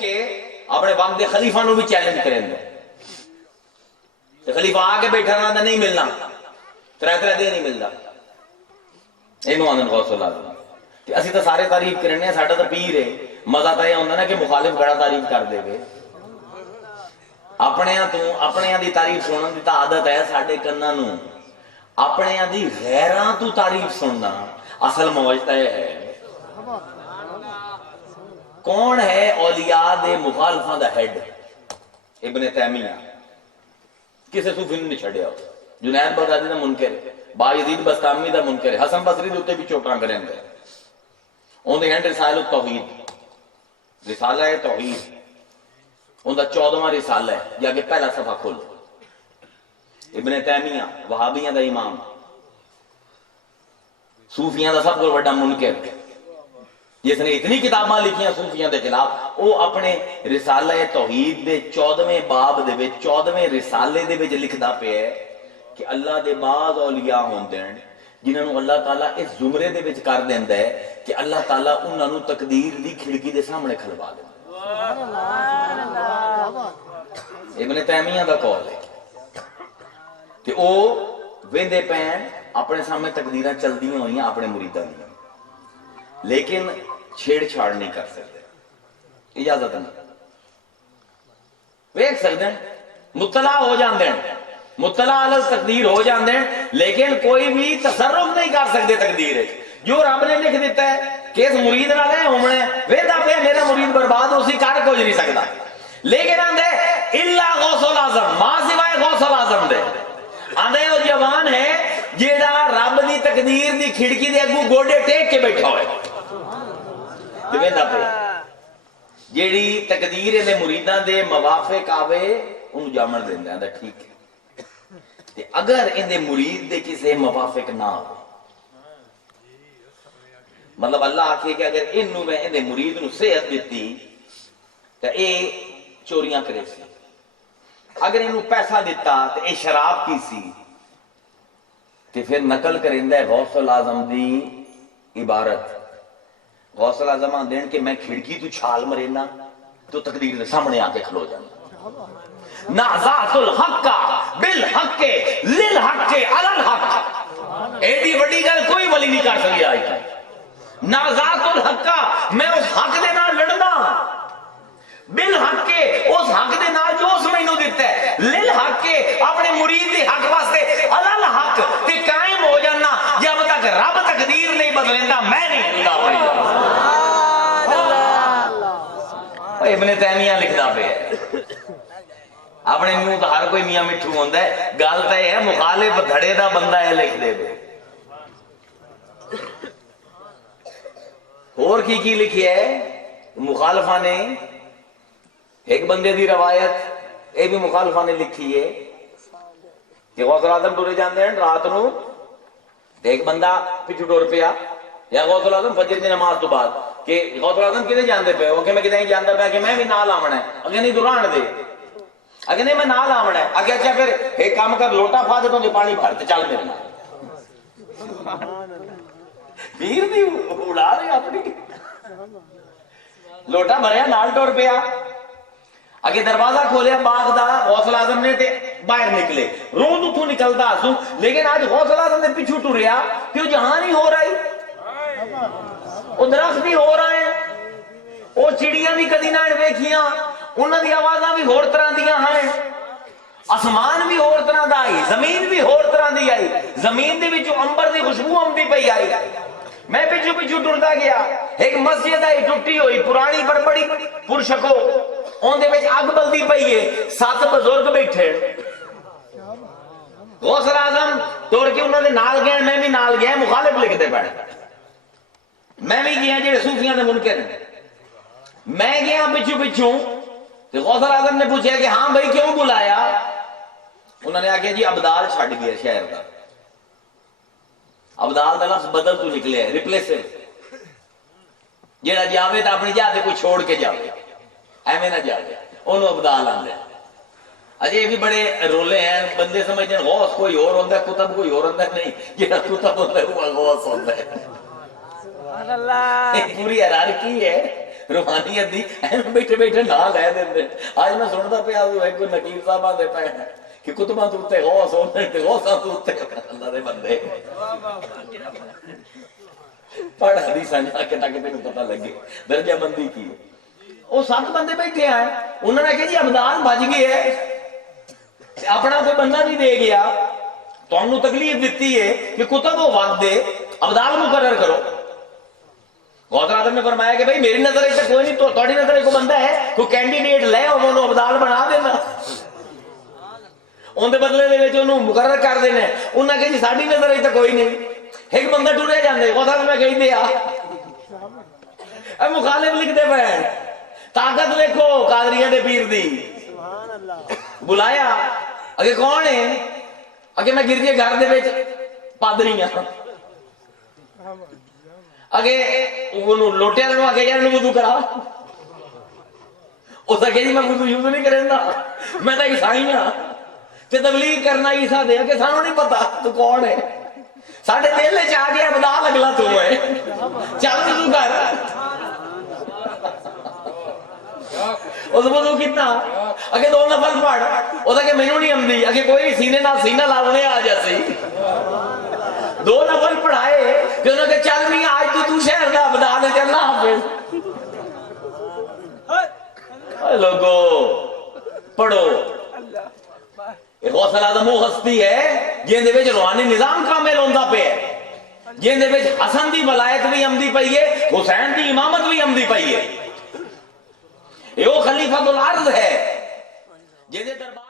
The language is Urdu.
کہ اپنے وقت کے خلیفہ نو بھی چیلنج کریں گے تو خلیفہ آ کے بیٹھا رہا نہیں ملنا، تر دن نہیں ملتا، یہ آدھے غوث الاعظم۔ اسی تو سارے تعریف کرنے، ساڈا تو پیر ہے، مزہ تو یہ ہوتا نا کہ مخالف بڑا تعریف کر دے گے، اپنے دی تعریف سنن دی عادت ہے ساڈے کنا نو، اپنے دی غیراں تو تعریف سننا اصل موج تے ہے۔ کون ہے اولیاء دے مخالفاں دا ہیڈ؟ ابن تیمیہ، کسے صوفی نے نہیں چھڑیا، جنید بغدادی دا منکر ہے، بایزید بستامی دا منکر ہے، حسن بصری دے اوتے بھی چوٹاں کریں گے۔ اون دے ہینڈ رسالہ التوحید، رسالہ توحید، ان دا 14واں رسالہ ہے، جا کے پہلا صفحہ کھول۔ ابن تیمیہ وہابیاں دا امام، صوفیاں دا سب کو بڑا منکر، جس نے اتنی کتاباں لکھیاں صوفیاں دے خلاف، وہ اپنے رسالہ توحید دے 14ویں باب دے وچ 14ویں رسالے دے وچ لکھدا پیا ہے کہ اللہ دے بعض اولیاء ہوندے ہیں جنہاں نو اللہ تعالیٰ اس زمرے دے وچ کر دیندا ہے کہ اللہ تعالیٰ انہاں نو تقدیر دی کھڑکی دے سامنے کھلوا دے۔ ابن تیمیہ دا قول ہے کہ او ویندے پین اپنے سامنے تقدیراں چلدیاں ہوئیاں اپنے مریداں دی، لیکن چھیڑ چھاڑ نہیں کر سکتے، اجازت نہیں، ویکھ سکتے ہیں، مطلع ہو جاندے ہیں، مطلع علی تقدیر ہو جاندے ہیں، لیکن کوئی بھی تصرف نہیں کر سکتے تقدیر ہے۔ جو رب نے لکھ دیتا ہے کہ اس مرید نہ رہے ہومنے ویدہ پہ میرا مرید برباد اسی کار کوئی نہیں سکتا، لیکن آندے اللہ غوث الاعظم، ماں سوائے غوث الاعظم دے آندے وہ جوان ہے جیڑا رب دی تقدیر دی کھڑکی دے اگو گوڑے ٹیک کے بیٹھا ہوئے، ویدہ پہ جیڑی تقدیر دے مریدان دے موافق آوے انہوں جامن دیندے آندہ ٹھیک ہے، اگر ان دے مرید دے کسے موافق نہ ہو، مطلب اللہ آکھے کہ اگر انہوں میں ان دے مرید نو صحت دیتی تو اے چوریاں کرے سی، اگر انہوں پیسہ دیتا تو اے شراب کی سی، تو پھر نقل کرندہ ہے غوث الاعظم دی عبارت، غوث الاعظم آندین کہ میں کھڑکی تو چھال مرینا تو تقدیر دے سامنے آکے کھلو جانا، نعزات الحق بالحق للحق علی الحق، ایڈی وڈی گل کوئی ولی نہیں کر سکیا آئی تھا، نعزات الحق میں اس حق دے نال لڑنا، بالحق کے اس حق دے نال جو اس میں انہوں دیتا ہے، للحق کے اپنے مرید دے حق واسطے علی الحق تے قائم ہو جانا، جب تک رب تقدیر نہیں بدلندا میں نہیں بھولا پڑی جانا۔ ابن تیمیہ لکھدا پہ ہے، اپنے منہ تو ہر کوئی میاں مٹھو ہوندا ہے، گل تے ہے مخالف دھڑے دا بندہ ہے لکھ دے پہ۔ اور کی لکھی ہے مخالفہ نے، ایک بندے دی روایت اے بھی مخالفہ نے لکھی ہے کہ غوث الاعظم ٹورے جاندے ہیں رات نو، ایک بندہ پیچھے ٹور پیا یا غوث الاعظم فجر دی نماز تو بعد کہ غوث الاعظم کدے جاندے پے، وہ کہ میں کدے جاندا پیا کہ میں بھی نال آونا ہے، اگے نہیں دوران دے، اگے نہیں میں نال آونا ہے، اگے اچھا پھر ایک کام کر لوٹا پھا دے تو پانی بھر تے چل میرے نال، پیر دی اڑا رہے اپنی، لوٹا بھریا نال ٹور پیا، اگے دروازہ کھولیا باغ دا، غوث الاعظم نے تے باہر نکلے، روز اتھوں نکلتا سو، لیکن آج غوث الاعظم نے پیچھو ٹریا کہ وہ جہاں نہیں ہو رہی، وہ درخت بھی ہو رہا ہے، وہ چڑیاں بھی کدی نہ ویکھیاں، انہاں دی آوازاں بھی ہور طرح دیاں ہیں، آسمان بھی ہور طرح دا آئی، زمین بھی ہور طرح دی آئی، زمین دے وچوں انبر دی خوشبو آمدی پئی آئی، میں پیچھو پیچھو ٹرتا گیا، ایک مسجد آئی ٹوٹی ہوئی پرانی پر بڑی پرشکو، اون دے وچ اگ بلدی پئی ہے، 7 بزرگ بیٹھے، غوث الاعظم توڑ کے انہوں نے نال گئے، میں بھی نال گیا، مخالف لکھتے پڑے، میں بھی گیا جڑے صوفیاں دے منکر ہیں، میں گیا پیچھو پیچھو، تو غوث الاعظم نے پوچھا کہ ہاں بھائی کیوں بلایا، انہوں نے آگیا جی ابدال چھڑ گیا شہر کا، ابدال دا لفظ بدل تو نکلے ہے، ریپلیسو، جیڑا جاوے تا اپنی جاتے کوئی چھوڑ کے جاوے، ایمیں نہ جاوے، انہوں ابدال آندے، اجے بھی بڑے رولے ہیں، بندے سمجھتے ہیں غوث کوئی اور ہوندہ ہے، کتب کوئی اور ہوندہ ہے، نہیں، جیڑا کتب ہوندہ ہے وہ غوث ہوندہ ہے، ایک پوری ہرارکی ہے، روحانیت دی بیٹھے بیٹھے نہ لے دیں. آج میں سنتا پیا کوئی نقیب صاحب آتے پے کہ کتباں تو اتنے غوث ہونے تے غوثاں تو اتنے اللہ دے بندے پڑھ حدیثاں جا کے تاکہ تینوں پتہ لگے درجہ بندی کی. وہ 7 بندے بیٹھے ہیں, انہوں نے کہا جی ابدال بج گئے ہے, اپنا کوئی بندہ نہیں دے گیا, تو ہم نے تکلیف دیتی ہے کہ کتب و وقت دے ابدال مقرر کرو. غوث اعظم نے فرمایا کہ بھائی میری نظر سے کوئی نہیں, تو تھوڑی نظر کوئی بندہ ہے کوئی کینڈیڈیٹ لے انہوں ابدال بنا دینا, ان دے بدلے دے وچ انہوں مقرر کر دینا. انہوں نے کہا جی ساڈی نظر سے کوئی نہیں, ایک بندہ ٹرے جاندے. غوث اعظم نے کہی دیا اے مخالف لکھتے پے طاقت لکھو قادریہ دے پیر دی. بلایا اگے کون ہے, اگے میں گرجے گھر دے وچ پادری ہاں, اگے انہوں لوٹے والے اگے جانے وضو کرا. اس نے کہا جی میں وضو یوز نہیں کریندا, میں تو عیسائی ہاں تے تبلیغ کرنا عیسیٰ دے کہ سانوں نہیں پتا تو کون ہے, ساڈے دل وچ آ گیا ابدال اگلا تو ہے, چل وضو کر. اس وضو کیتا اگے 2 نفل پڑھ, اس نے کہ مینوں نہیں آندی, اگے کوئی سینے نال سینہ لانے آ جاسی. 2 نفل پڑھائے کہ انہوں نے چل نہیں آج تو شہر دا ابدال ہے چلنا حافظ. لوگو پڑھو, غوث اعظم وہ ہستی ہے جن دے وچ روحانی نظام کامل ہوندا پیا, جن دے وچ حسن دی ولایت بھی آمدی پئی ہے, حسین دی امامت بھی آمدی پئی ہے. یہ وہ خلیفۃ الارض ہے جن دے دربار